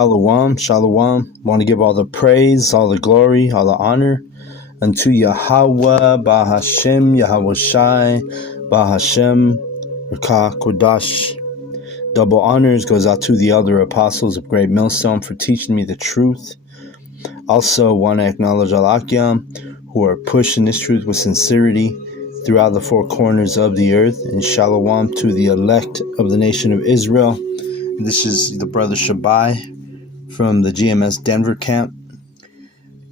Shalom, shalom. Want to give all the praise, all the glory, all the honor unto Yahweh, Bahashem, Yahweh Shai, Bahashem, Rakah Kodash. Double honors goes out to the elder apostles of Great Millstone for teaching me the truth. Also want to acknowledge Alakiam, who are pushing this truth with sincerity throughout the four corners of the earth. And shalom to the elect of the nation of Israel. This is the brother Shabai from the GMS Denver camp,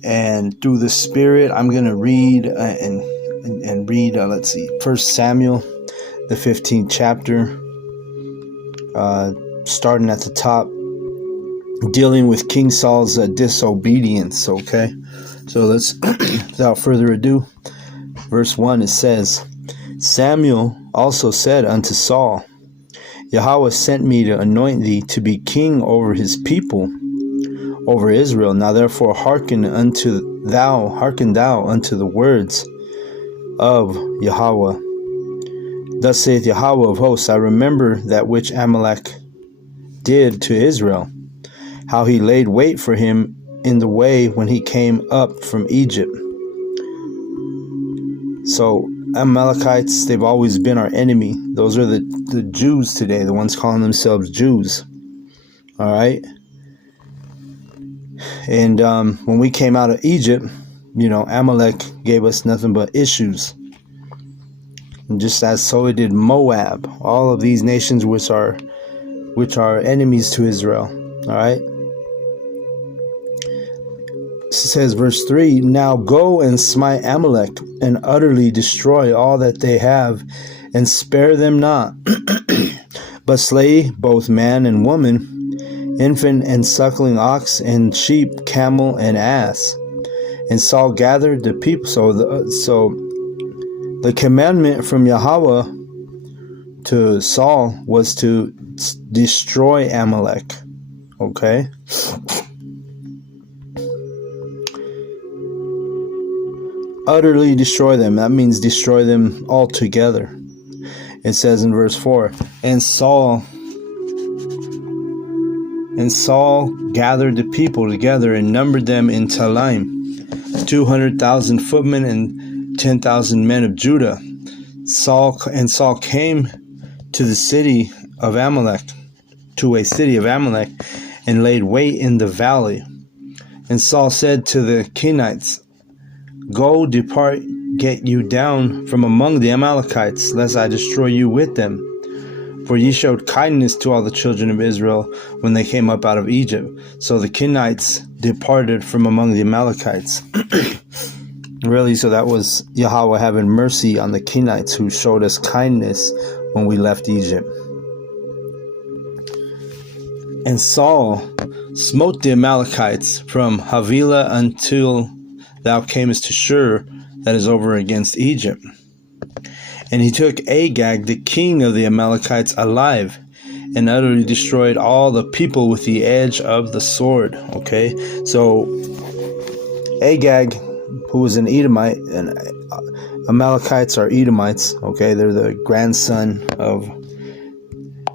and through the Spirit, I'm going to read and read. Let's see, 1 Samuel, the 15th chapter, starting at the top, dealing with King Saul's disobedience. Okay, so let's, without further ado, verse 1. It says, Samuel also said unto Saul, Yahweh sent me to anoint thee to be king over his people, over Israel. Now therefore hearken thou unto the words of Yahweh. Thus saith Yahweh of hosts, I remember that which Amalek did to Israel, how he laid wait for him in the way when he came up from Egypt. So Amalekites, they've always been our enemy. Those are the Jews today, the ones calling themselves Jews. All right. And when we came out of Egypt, Amalek gave us nothing but issues. And just as so it did Moab, all of these nations which are enemies to Israel. All right. It says, verse 3, Now go and smite Amalek, and utterly destroy all that they have, and spare them not, but slay both man and woman, infant and suckling ox, and sheep, camel, and ass. And Saul gathered the people. So the commandment from Yahweh to Saul was to destroy Amalek. Okay. Utterly destroy them. That means destroy them altogether. It says in verse 4, And Saul gathered the people together and numbered them in Telaim, 200,000 footmen and 10,000 men of Judah. Saul came to a city of Amalek, and laid wait in the valley. And Saul said to the Kenites, Go, depart, get you down from among the Amalekites, lest I destroy you with them. For ye showed kindness to all the children of Israel when they came up out of Egypt. So the Kenites departed from among the Amalekites. Really, so that was Yahweh having mercy on the Kenites who showed us kindness when we left Egypt. And Saul smote the Amalekites from Havilah until thou camest to Shur, that is over against Egypt. And he took Agag, the king of the Amalekites, alive, and utterly destroyed all the people with the edge of the sword. Okay, so Agag, who was an Edomite, and Amalekites are Edomites. Okay, they're the grandson of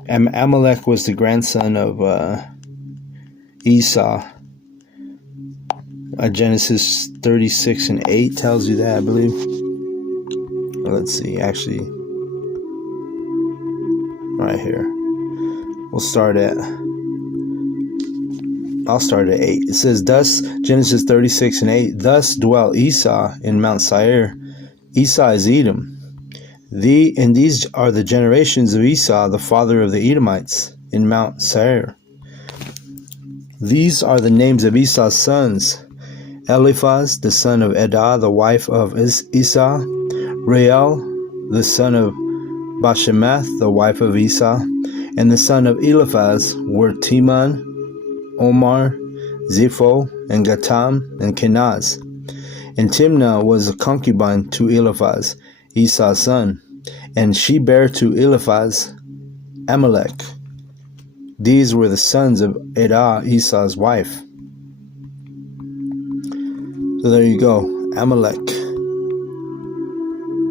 Amalek was the grandson of Esau. Genesis 36 and 8 tells you that, I believe. Let's see, actually, right here. I'll start at 8. It says, Thus, Genesis 36 and 8, Thus dwelt Esau in Mount Seir. Esau is Edom. And these are the generations of Esau, the father of the Edomites, in Mount Seir. These are the names of Esau's sons: Eliphaz, the son of Edah, the wife of Esau; Reuel, the son of Bashemath, the wife of Esau; and the son of Eliphaz were Teman, Omar, Zipho, and Gatam, and Kenaz. And Timnah was a concubine to Eliphaz, Esau's son, and she bare to Eliphaz Amalek. These were the sons of Edah, Esau's wife. So there you go, Amalek.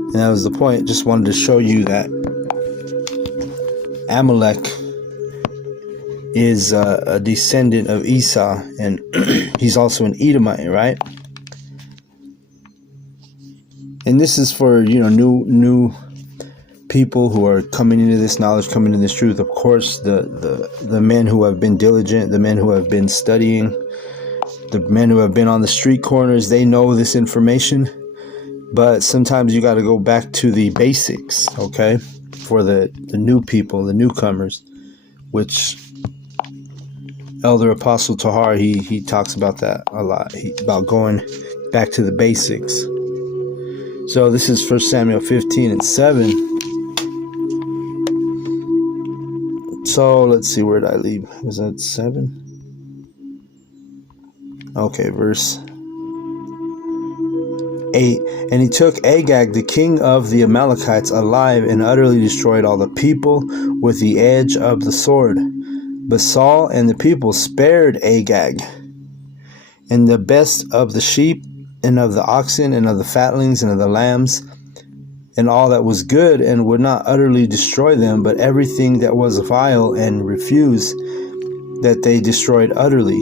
And that was the point. Just wanted to show you that Amalek is a descendant of Esau, and he's also an Edomite, right? And this is for, new people who are coming into this knowledge, coming into this truth. Of course, the men who have been diligent, the men who have been studying, the men who have been on the street corners, they know this information. But sometimes you got to go back to the basics, okay? For the new people, the newcomers, which Elder Apostle Tahar, he talks about that a lot, about going back to the basics. So this is 1 Samuel 15:7. So let's see, where did I leave? Was that 7? Okay, verse 8. And he took Agag, the king of the Amalekites, alive, and utterly destroyed all the people with the edge of the sword. But Saul and the people spared Agag, and the best of the sheep, and of the oxen, and of the fatlings, and of the lambs, and all that was good, and would not utterly destroy them, but everything that was vile and refused, that they destroyed utterly.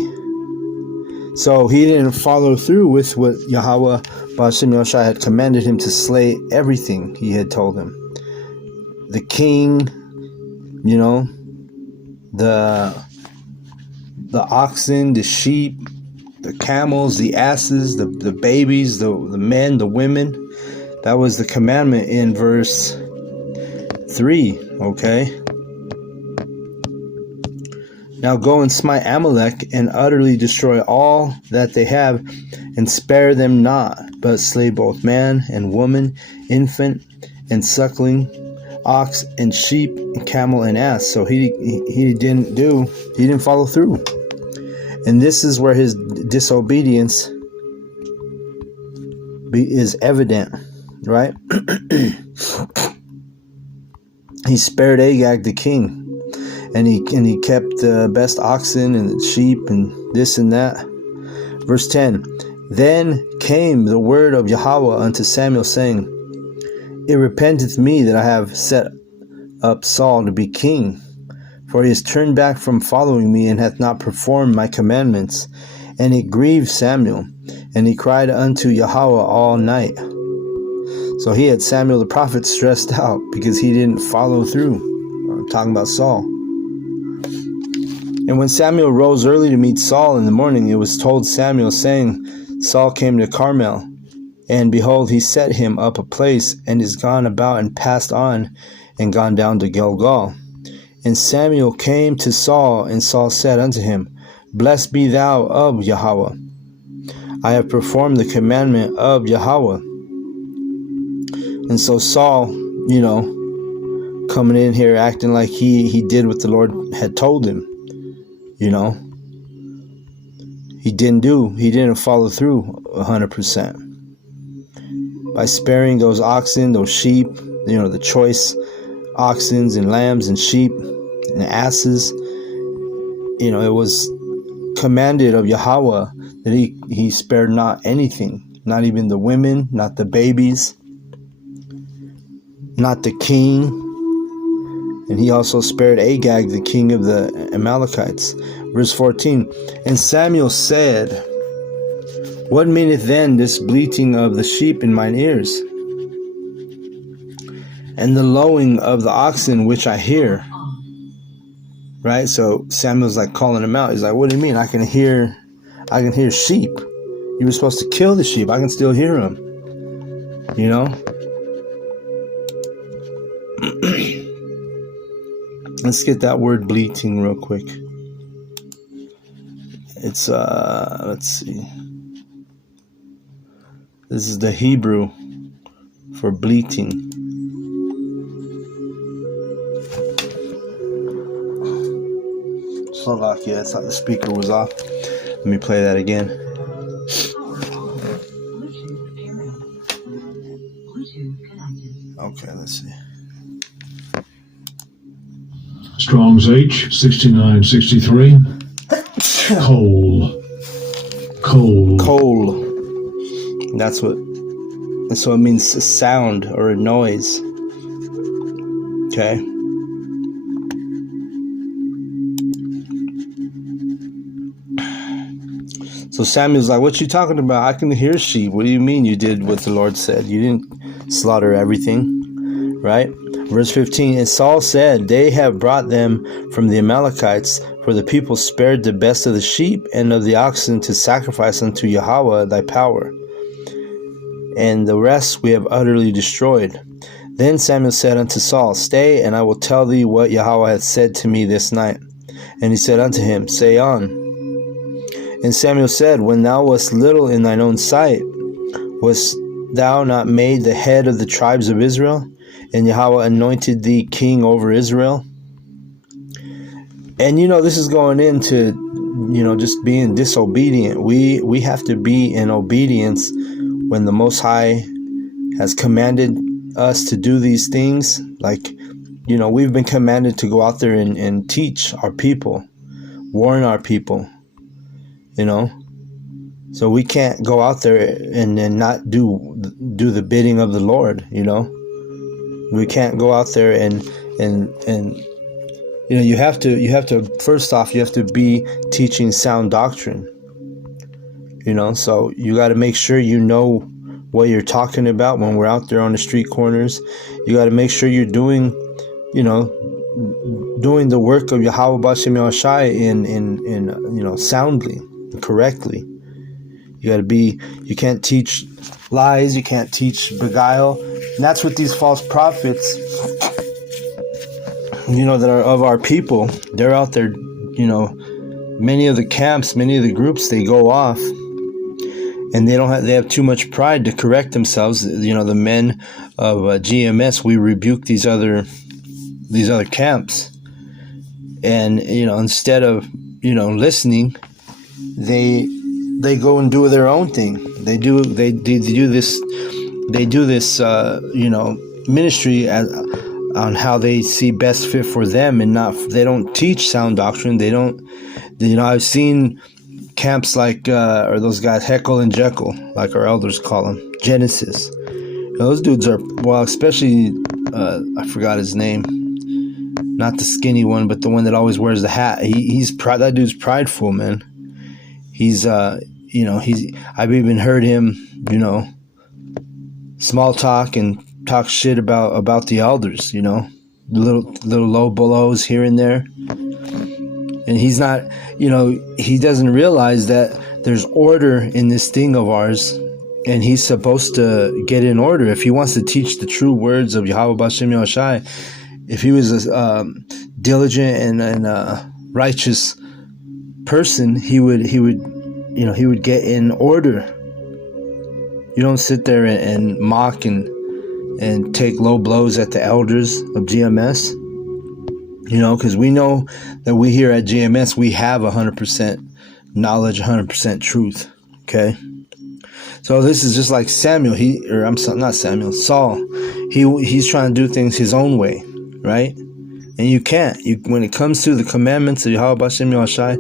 So he didn't follow through with what Yahweh Ba'ashem Yahushua had commanded him to slay everything he had told him. The king, the oxen, the sheep, the camels, the asses, the babies, the men, the women. That was the commandment in verse 3, okay? Now go and smite Amalek, and utterly destroy all that they have, and spare them not, but slay both man and woman, infant and suckling, ox and sheep, and camel and ass. So he didn't follow through. And this is where his disobedience is evident, right? He spared Agag the king, and he kept the best oxen and the sheep and this and that. Verse 10. Then came the word of Yahweh unto Samuel, saying, It repenteth me that I have set up Saul to be king, for he has turned back from following me, and hath not performed my commandments. And it grieved Samuel, and he cried unto Yahweh all night. So he had Samuel the prophet stressed out because he didn't follow through. I'm talking about Saul. And when Samuel rose early to meet Saul in the morning, it was told Samuel, saying, Saul came to Carmel, and behold, he set him up a place, and is gone about, and passed on, and gone down to Gilgal. And Samuel came to Saul, and Saul said unto him, Blessed be thou of Yahweh. I have performed the commandment of Yahweh. And so Saul, coming in here acting like he did what the Lord had told him, he didn't follow through 100%. By sparing those oxen, those sheep, the choice oxens and lambs and sheep and asses, it was commanded of Yahweh that he spared not anything, not even the women, not the babies, not the king. And he also spared Agag, the king of the Amalekites. Verse 14. And Samuel said, What meaneth then this bleating of the sheep in mine ears, and the lowing of the oxen which I hear? Right? So Samuel's like calling him out. He's like, what do you mean? I can hear sheep. You were supposed to kill the sheep. I can still hear them. Let's get that word bleating real quick. It's let's see. This is the Hebrew for bleating. Slovakia, I thought the speaker was off. Let me play that again. Okay, let's see. Strong's H 6963. Coal. So it means a sound or a noise. Okay. So Samuel's like, what you talking about? I can hear sheep. What do you mean you did what the Lord said? You didn't slaughter everything, right? Verse 15, and Saul said, they have brought them from the Amalekites, for the people spared the best of the sheep and of the oxen to sacrifice unto Yahweh thy power. And the rest we have utterly destroyed. Then Samuel said unto Saul, stay, and I will tell thee what Yahweh hath said to me this night. And he said unto him, say on. And Samuel said, when thou wast little in thine own sight, wast thou not made the head of the tribes of Israel? And Yahweh anointed thee king over Israel? And this is going into, just being disobedient. We have to be in obedience when the Most High has commanded us to do these things. Like, we've been commanded to go out there and teach our people, warn our people, So we can't go out there and not do the bidding of the Lord, We can't go out there and you have to first off, you have to be teaching sound doctrine. So you got to make sure you know what you're talking about when we're out there on the street corners. You got to make sure you're doing the work of Yahweh B'Shem Yahushai in soundly and correctly. You can't teach lies, you can't teach beguile. And that's what these false prophets, that are of our people, they're out there, many of the camps, many of the groups, they go off and they have too much pride to correct themselves. The men of GMS, we rebuke these other camps. And, instead of, listening, they go and do their own thing. They do this ministry on how they see best fit for them, and they don't teach sound doctrine. They don't, I've seen camps like or those guys Heckle and Jekyll, like our elders call them, Genesis. Those dudes are, especially I forgot his name, not the skinny one, but the one that always wears the hat. That dude's prideful, man. I've even heard him, small talk and talk shit about the elders, little low blows here and there. And he's not, he doesn't realize that there's order in this thing of ours, and he's supposed to get in order. If he wants to teach the true words of Yahweh B'Shem Yahushai, if he was a diligent and righteous person, he would get in order. You don't sit there and mock and take low blows at the elders of GMS, because we know that we here at GMS, we have 100% knowledge, 100% truth. Okay. So this is just like Samuel. Saul. He's trying to do things his own way, right? And you can't. When it comes to the commandments of Yahweh B'Shem Yahushai,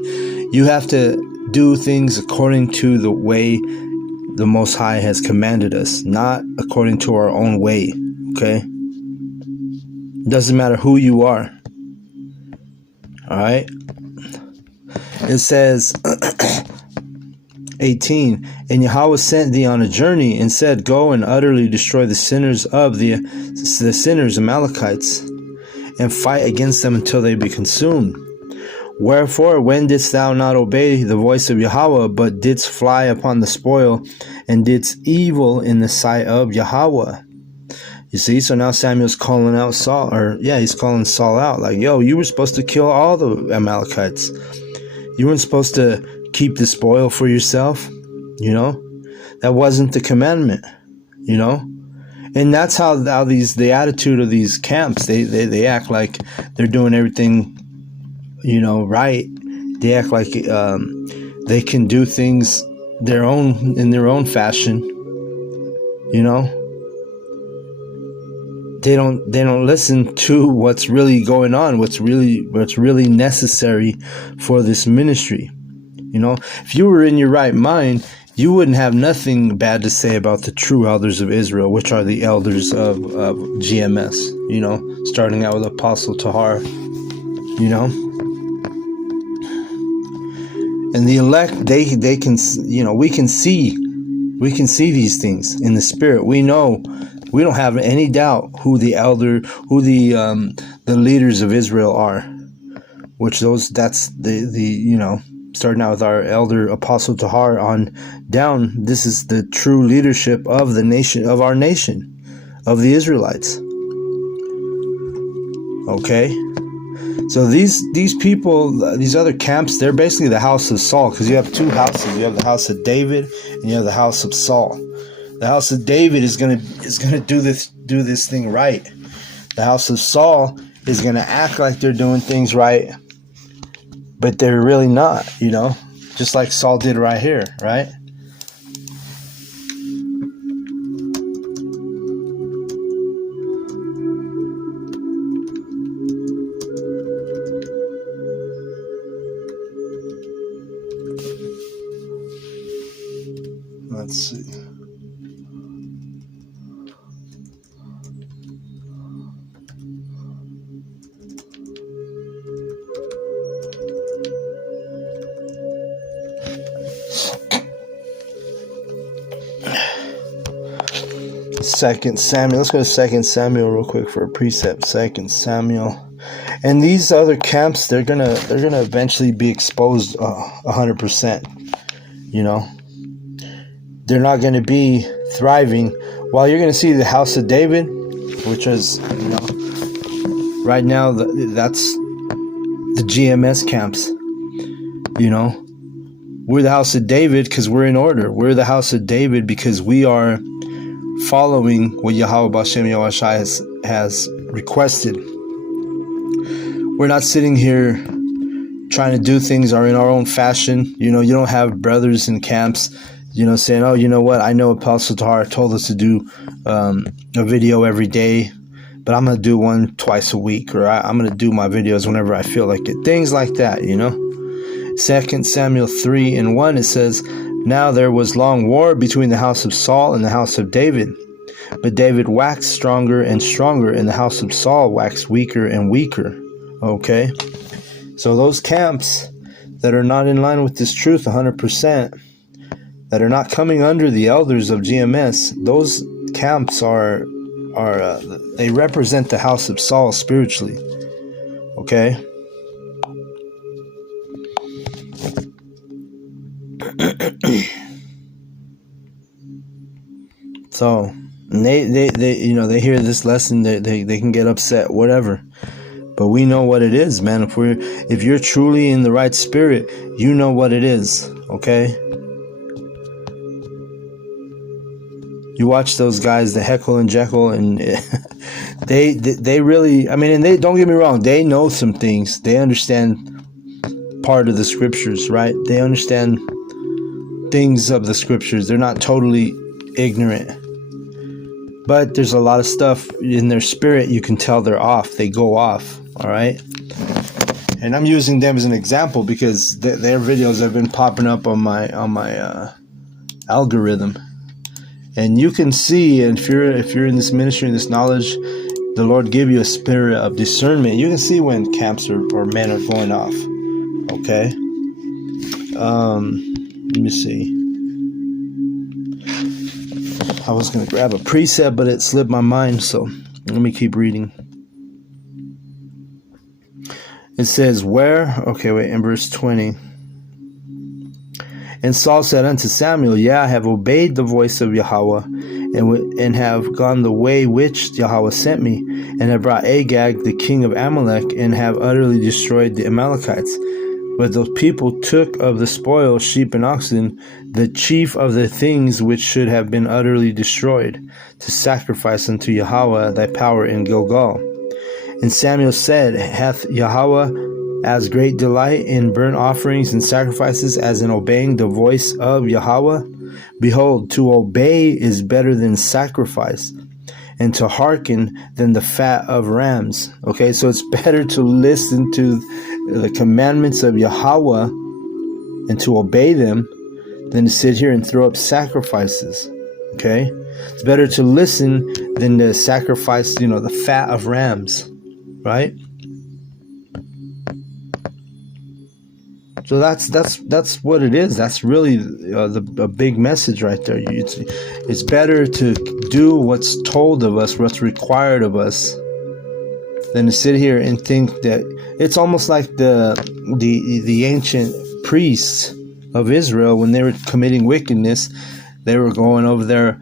you have to do things according to the way the Most High has commanded us, not according to our own way. Okay? Doesn't matter who you are. All right? It says 18, and Yahweh sent thee on a journey and said, go and utterly destroy the sinners of the sinners Amalekites, and fight against them until they be consumed. Wherefore, when didst thou not obey the voice of Yahweh, but didst fly upon the spoil, and didst evil in the sight of Yahweh? You see, so now Samuel's calling out Saul, he's calling Saul out, like, yo, you were supposed to kill all the Amalekites. You weren't supposed to keep the spoil for yourself, That wasn't the commandment, And that's how the attitude of these camps, they act like they're doing everything, right. They act like they can do things in their own fashion, They don't listen to what's really going on, what's really necessary for this ministry. If you were in your right mind, you wouldn't have nothing bad to say about the true elders of Israel, which are the elders of GMS, starting out with Apostle Tahar, And the elect, they can, we can see these things in the spirit. We know, we don't have any doubt who the leaders of Israel are, which that's the starting out with our elder Apostle Tahar on down. This is the true leadership of the nation, of our nation, of the Israelites. Okay. So these people, these other camps, they're basically the house of Saul, because you have two houses. You have the house of David and you have the house of Saul. The house of David is gonna do this thing right. The house of Saul is gonna act like they're doing things right, but they're really not. Just like Saul did right here, right? Let's see. 2 Samuel. Let's go to 2 Samuel real quick for a precept. 2 Samuel. And these other camps, they're gonna eventually be exposed 100%. They're not gonna be thriving. While you're gonna see the house of David, which is right now that's the GMS camps. We're the house of David because we're in order. We're the house of David because we are following what Yahweh B'Shem Yahushai has requested. We're not sitting here trying to do things in our own fashion. You don't have brothers in camps, saying, oh, you know what? I know Apostle Tahar told us to do a video every day, but I'm going to do one twice a week, or I'm going to do my videos whenever I feel like it. Things like that, 2 Samuel 3:1, it says, now there was long war between the house of Saul and the house of David. But David waxed stronger and stronger, and the house of Saul waxed weaker and weaker. Okay? So those camps that are not in line with this truth 100%, that are not coming under the elders of GMS, those camps are they represent the house of Saul spiritually. Okay? So they hear this lesson, they can get upset, whatever. But we know what it is, man. If you're truly in the right spirit, you know what it is. Okay? You watch those guys, the Heckle and Jekyll, and they really, and they, don't get me wrong, they know some things. They understand part of the scriptures, right? They understand things of the scriptures. They're not totally ignorant. But there's a lot of stuff in their spirit, you can tell they're off. They go off, all right? And I'm using them as an example because their videos have been popping up on my algorithm. And you can see, and if you're in this ministry, in this knowledge, the Lord give you a spirit of discernment. You can see when camps or men are going off. Okay? Let me see. I was going to grab a precept, but it slipped my mind, so let me keep reading. It says, in verse 20. And Saul said unto Samuel, Yea, I have obeyed the voice of Yahweh, and have gone the way which Yahweh sent me, and have brought Agag, the king of Amalek, and have utterly destroyed the Amalekites. But those people took of the spoil sheep and oxen, the chief of the things which should have been utterly destroyed, to sacrifice unto Yahweh thy power in Gilgal. And Samuel said, Hath Yahweh as great delight in burnt offerings and sacrifices as in obeying the voice of Yahweh? Behold, to obey is better than sacrifice, and to hearken than the fat of rams. Okay, so it's better to listen to the commandments of Yahweh and to obey them than to sit here and throw up sacrifices. Okay, it's better to listen than to sacrifice, the fat of rams, right? So that's what it is. That's really a big message right there. It's better to do what's told of us, what's required of us, than to sit here and think that it's almost like the ancient priests of Israel when they were committing wickedness. They were going over there,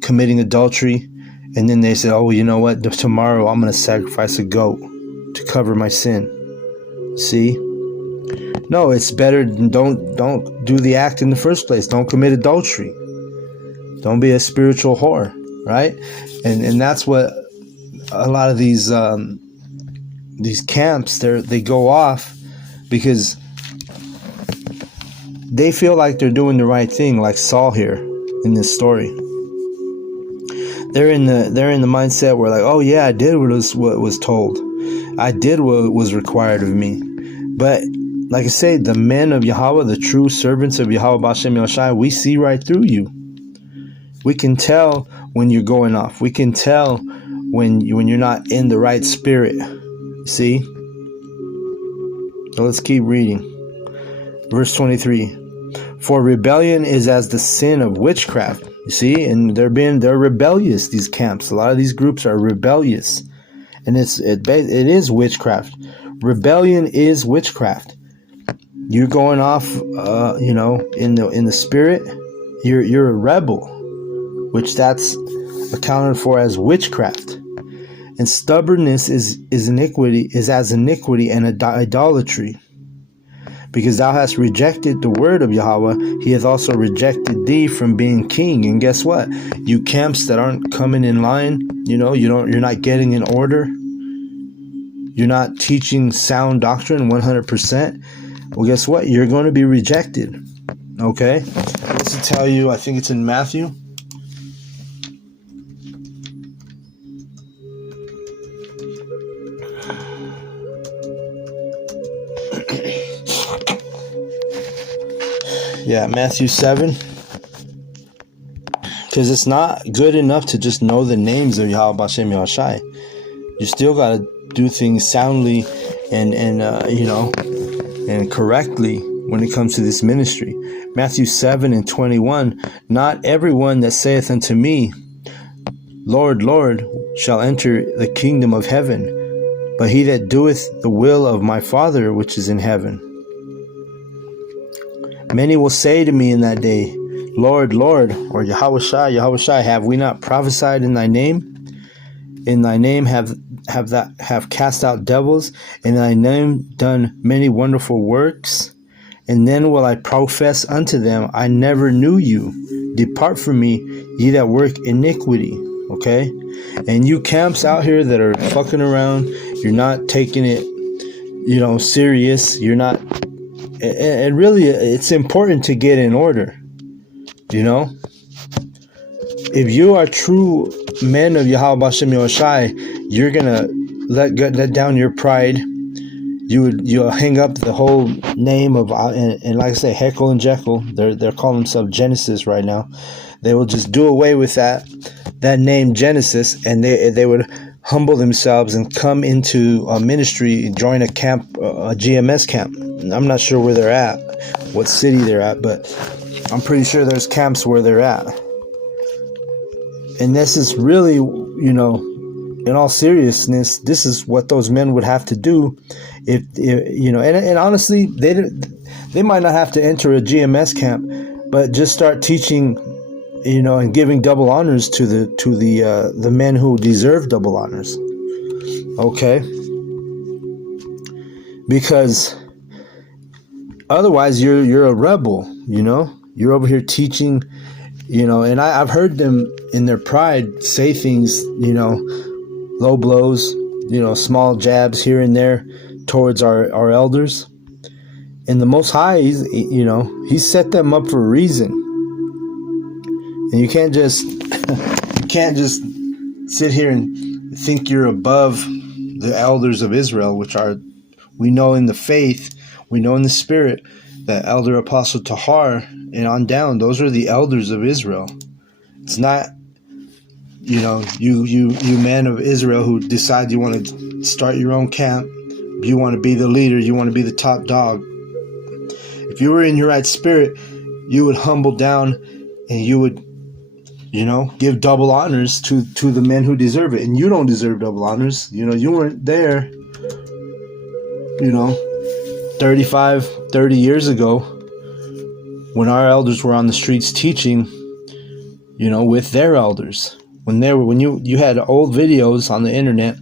committing adultery, and then they said, "Oh, you know what? Tomorrow I'm going to sacrifice a goat to cover my sin." See? No, it's better. Don't do the act in the first place. Don't commit adultery. Don't be a spiritual whore, right? And that's what a lot of these camps they go off because they feel like they're doing the right thing, like Saul here in this story. They're in the mindset where like, oh yeah, I did what was told. I did what was required of me. But like I say, the men of Yahweh, the true servants of Yahweh B'Shem Yahushai, we see right through you. We can tell when you're going off. We can tell when you're not in the right spirit. See? So let's keep reading. Verse 23. For rebellion is as the sin of witchcraft. You see? And they're rebellious, these camps. A lot of these groups are rebellious. And it is witchcraft. Rebellion is witchcraft. You're going off in the spirit. You're a rebel, which that's accounted for as witchcraft. And stubbornness is iniquity, is as iniquity and idolatry. Because thou hast rejected the word of Yahweh, he hath also rejected thee from being king. And guess what? You camps that aren't coming in line, you're not getting in order. You're not teaching sound doctrine 100%. Well, guess what? You're going to be rejected. Okay? This will tell you, I think it's in Matthew. Yeah, Matthew 7. Because it's not good enough to just know the names of Yahweh B'Shem Yahushai. You still got to do things soundly and correctly when it comes to this ministry. Matthew 7:21. Not everyone that saith unto me, Lord, Lord, shall enter the kingdom of heaven, but he that doeth the will of my Father which is in heaven. Many will say to me in that day, Lord, Lord, or Yahushai, have we not prophesied in thy name? In thy name have cast out devils, in thy name done many wonderful works. And then will I profess unto them, I never knew you. Depart from me, ye that work iniquity. Okay? And you camps out here that are fucking around, you're not taking it, serious. You're not. And really, it's important to get in order. If you are true men of Yahweh B'Shem Yahushai, you're gonna let down your pride. You'll hang up the whole name of and like I say, Heckle and Jekyll. They're calling themselves Genesis right now. They will just do away with that name Genesis, and they would humble themselves and come into a ministry, join a camp, a GMS camp. I'm not sure where they're at, what city they're at, but I'm pretty sure there's camps where they're at. And this is really, in all seriousness, this is what those men would have to do if and honestly, they might not have to enter a GMS camp, but just start teaching, and giving double honors to the men who deserve double honors. Okay? Because otherwise you're a rebel, You're over here teaching, and I've heard them in their pride say things, low blows, small jabs here and there towards our elders. And the Most High, He set them up for a reason. And you can't just sit here and think you're above the elders of Israel, which are, we know in the faith, we know in the spirit, that elder apostle Tahar and on down, those are the elders of Israel. It's not, you men of Israel who decide you want to start your own camp, You want to be the leader. You want to be the top dog. If you were in your right spirit, you would humble down and you would, give double honors to the men who deserve it. And you don't deserve double honors. You weren't there, 30 years ago when our elders were on the streets teaching, with their elders. When you had old videos on the internet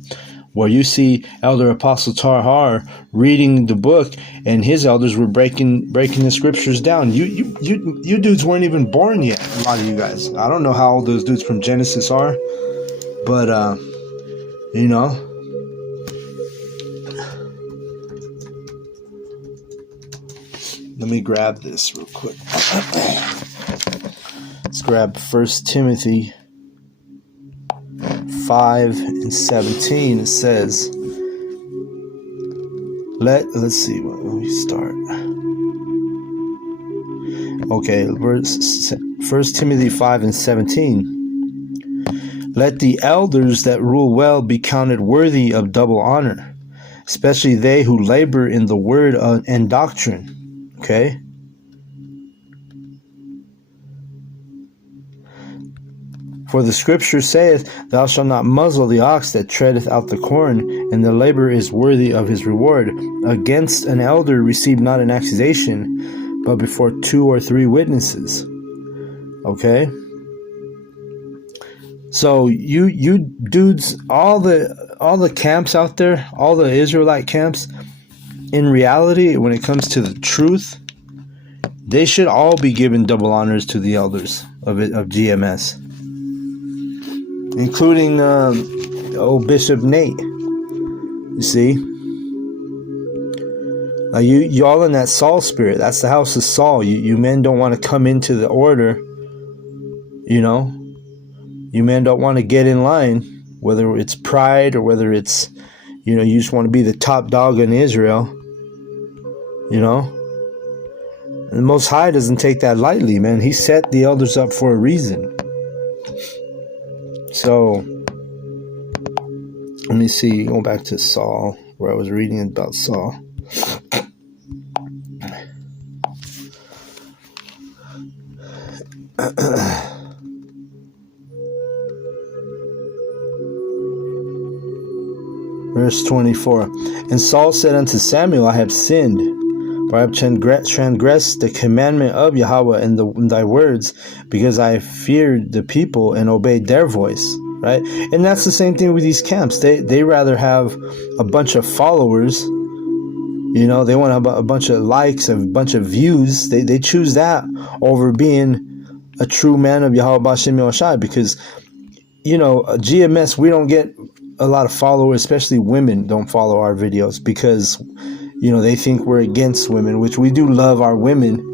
where you see Elder Apostle Tarhar reading the book, and his elders were breaking the scriptures down. You dudes weren't even born yet. A lot of you guys. I don't know how old those dudes from Genesis are, but let me grab this real quick. Let's grab 1 Timothy 5:17. It says, let's see, let me start. Okay, 1 Timothy 5:17. Let the elders that rule well be counted worthy of double honor, especially they who labor in the word and doctrine. Okay? For the scripture saith, Thou shalt not muzzle the ox that treadeth out the corn, and the laborer is worthy of his reward. Against an elder receive not an accusation, but before 2 or 3 witnesses. Okay? So you dudes, all the camps out there, all the Israelite camps, in reality, when it comes to the truth, they should all be given double honors to the elders of GMS. Including old Bishop Nate. You see? You all in that Saul spirit. That's the house of Saul. You men don't want to come into the order. You men don't want to get in line, whether it's pride or whether it's, you just want to be the top dog in Israel. And the Most High doesn't take that lightly, man. He set the elders up for a reason. So, let me see, going back to Saul, where I was reading about Saul. Verse 24. And Saul said unto Samuel, I have sinned, for I have transgressed the commandment of Yahweh in thy words, because I feared the people and obeyed their voice. Right? And that's the same thing with these camps. They rather have a bunch of followers. They want a bunch of likes, a bunch of views. They choose that over being a true man of Yahweh B'Shem Yahushai, because GMS, we don't get a lot of followers, especially women don't follow our videos because they think we're against women, which we do love our women,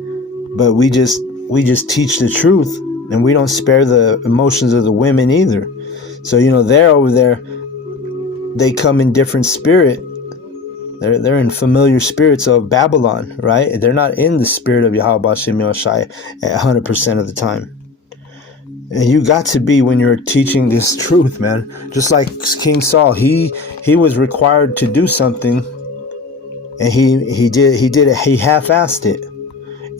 but we just teach the truth, and we don't spare the emotions of the women either. So they're over there, they come in different spirit. They're in familiar spirits of Babylon, right? They're not in the spirit of Yahweh B'Shem Yahushai 100% of the time. And you got to be when you're teaching this truth, man. Just like King Saul, he was required to do something, and he did it. He half-assed it,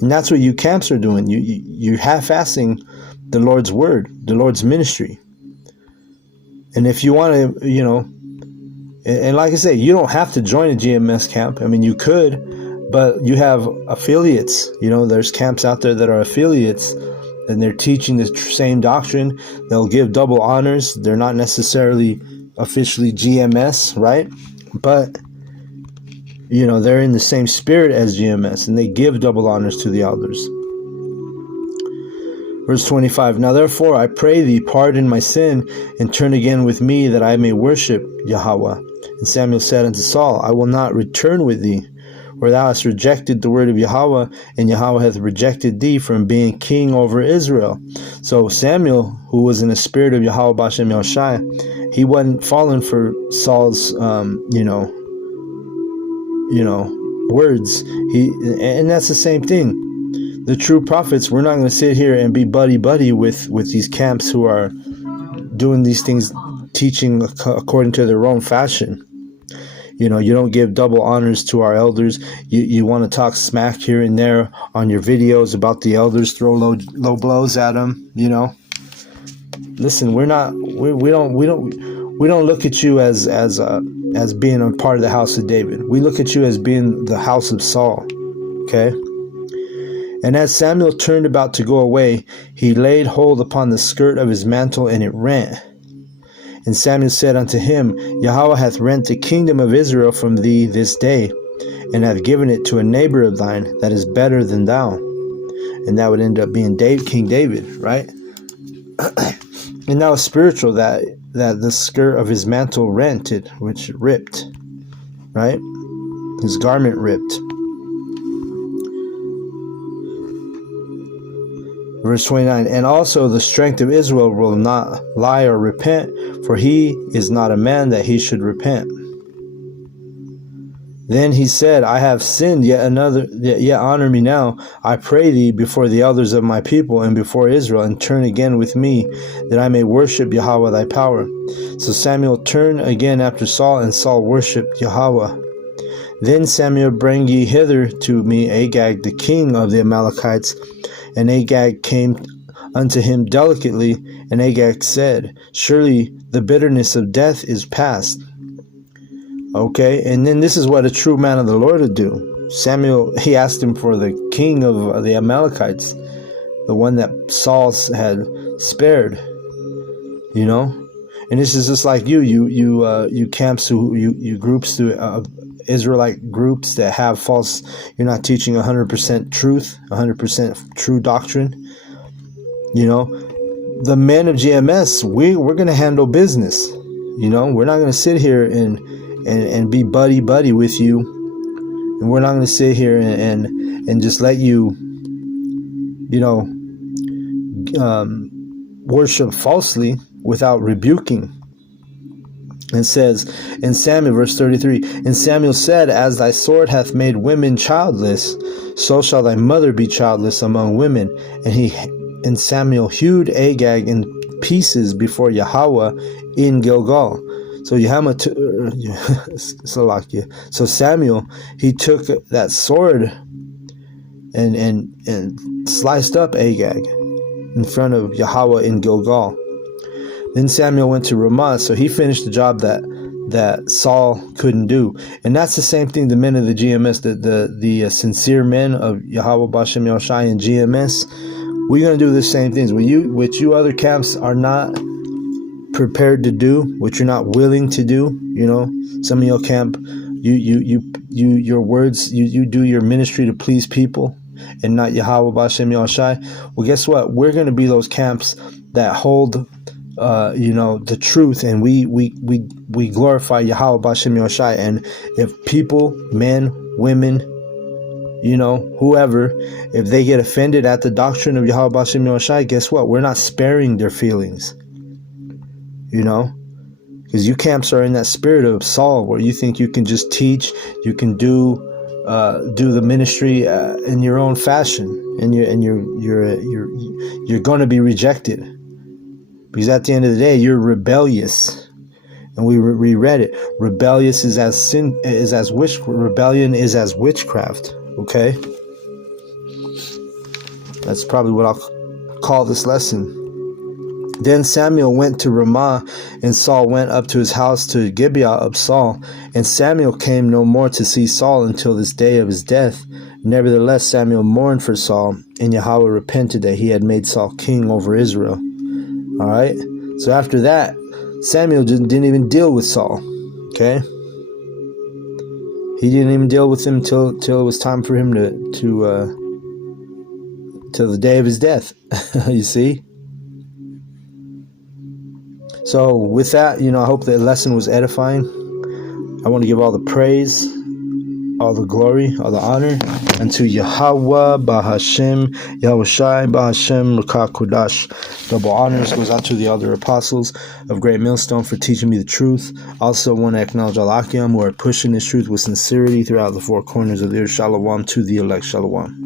and that's what you camps are doing. You're half-assing the Lord's word, the Lord's ministry. And if you want to, and like I say, you don't have to join a GMS camp. I mean, you could, but you have affiliates. There's camps out there that are affiliates, and they're teaching the same doctrine. They'll give double honors. They're not necessarily officially GMS, right? But, they're in the same spirit as GMS, and they give double honors to the elders. Verse 25, Now therefore I pray thee, pardon my sin, and turn again with me, that I may worship Yahweh. And Samuel said unto Saul, I will not return with thee, for thou hast rejected the word of Yahweh, and Yahweh hath rejected thee from being king over Israel. So Samuel, who was in the spirit of Yahweh B'Shem Yahushai, he wasn't falling for Saul's, words. And that's the same thing. The true prophets, we're not going to sit here and be buddy-buddy with these camps who are doing these things, teaching according to their own fashion. You know, you don't give double honors to our elders. You want to talk smack here and there on your videos about the elders, throw low blows at them. You know, listen, we don't look at you as being a part of the house of David. We look at you as being the house of Saul. Okay. And as Samuel turned about to go away, he laid hold upon the skirt of his mantle, and it rent. And Samuel said unto him, Yahweh hath rent the kingdom of Israel from thee this day, and hath given it to a neighbor of thine that is better than thou. And that would end up being King David, right? And now it's spiritual that the skirt of his mantle rented, which ripped, right? His garment ripped. Verse 29, and also the strength of Israel will not lie or repent, for he is not a man that he should repent. Then he said, I have sinned, yet honor me now, I pray thee, before the elders of my people and before Israel, and turn again with me, that I may worship Yahweh thy power. So Samuel turned again after Saul, and Saul worshipped Yahweh. Then Samuel, bring ye hither to me Agag, the king of the Amalekites. And Agag came unto him delicately, and Agag said, surely the bitterness of death is past. Okay, and then this is what a true man of the Lord would do. Samuel, he asked him for the king of the Amalekites, the one that Saul had spared, you know. And this is just like you camps, you groups, Israelite groups that have false. You're not teaching 100% truth, 100% true doctrine. You know, the men of GMS, we're going to handle business. You know, we're not going to sit here and be buddy with you, and we're not going to sit here and just let you, you know, worship falsely without rebuking. And says in Samuel, verse 33, and Samuel said, as thy sword hath made women childless, so shall thy mother be childless among women. And Samuel hewed Agag in pieces before Yahweh in Gilgal. So So Samuel, he took that sword and sliced up Agag in front of Yahweh in Gilgal. Then Samuel went to Ramah, so he finished the job that Saul couldn't do. And that's the same thing the men of the GMS, the sincere men of Yahweh Bashem Yahushai and GMS, we're going to do the same things. What you other camps are not prepared to do, what you're not willing to do, you know, some of your camp, your words, you do your ministry to please people and not Yahweh Bashem Yahushai. Well, guess what? We're going to be those camps that hold you know, the truth, and we glorify Yahweh Bashem Yahushai. And if people, men, women, you know, whoever, if they get offended at the doctrine of Yahweh Bashem Yahushai, guess what? We're not sparing their feelings, you know, because you camps are in that spirit of Saul, where you think you can just teach, you can do the ministry in your own fashion, and you're going to be rejected. Because at the end of the day, you're rebellious, and we reread it. Rebellious is as sin, is as rebellion is as witchcraft. Okay, that's probably what I'll call this lesson. Then Samuel went to Ramah, and Saul went up to his house to Gibeah of Saul. And Samuel came no more to see Saul until this day of his death. Nevertheless, Samuel mourned for Saul, and Yahweh repented that he had made Saul king over Israel. All right. So after that, Samuel didn't even deal with Saul. Okay. He didn't even deal with him till it was time for him till the day of his death. You see. So with that, you know, I hope the lesson was edifying. I want to give all the praise, all the glory, all the honor unto Yahweh Bahashem, Yahushai Bahashem Rakah Kodash. Double honors goes out to the elder apostles of Great Millstone for teaching me the truth. Also want to acknowledge Al Akim who are pushing this truth with sincerity throughout the four corners of the earth. Shalom to the elect. Shalom.